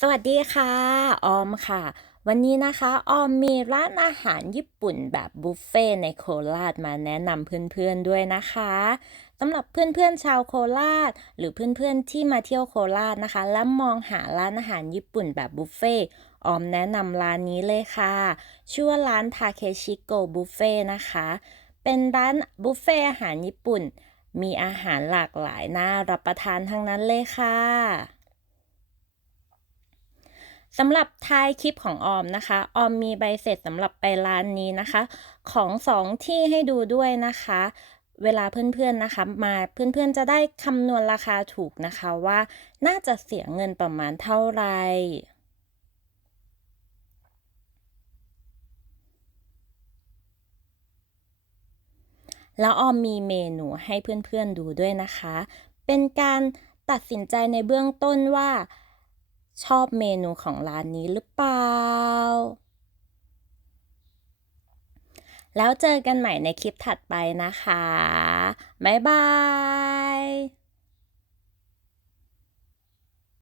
สวัสดีค่ะ ออมค่ะ วันนี้นะคะ ออมมีร้านอาหารญี่ปุ่นแบบบุฟเฟ่ต์ในโคราชมาแนะนำเพื่อนๆด้วยนะคะสำหรับเพื่อนๆชาวโคราช หรือเพื่อนๆที่มาเที่ยวโคราชนะคะ และมองหาร้านอาหารญี่ปุ่นแบบบุฟเฟ่ต์ออมแนะนำร้านนี้เลยค่ะ ชื่อว่าร้านทาเคชิโกบุฟเฟ่นะคะ เป็นร้านบุฟเฟ่อาหารญี่ปุ่น มีอาหารหลากหลายน่ารับประทานทั้งนั้นเลยค่ะ สำหรับท้ายคลิปของออมนะคะ ออมมีใบเสร็จสำหรับไปร้านนี้นะคะ ของสองที่ให้ดูด้วยนะคะ เวลาเพื่อนๆนะคะ มาเพื่อนๆจะได้คำนวณราคาถูกนะคะว่า น่าจะเสียเงินประมาณเท่าไหร่แล้วออมมีเมนูให้เพื่อนๆดูด้วยนะคะ เป็นการตัดสินใจในเบื้องต้นว่า ชอบเมนูของร้านนี้หรือเปล่า แล้วเจอกันใหม่ในคลิปถัดไปนะคะ บ๊ายบาย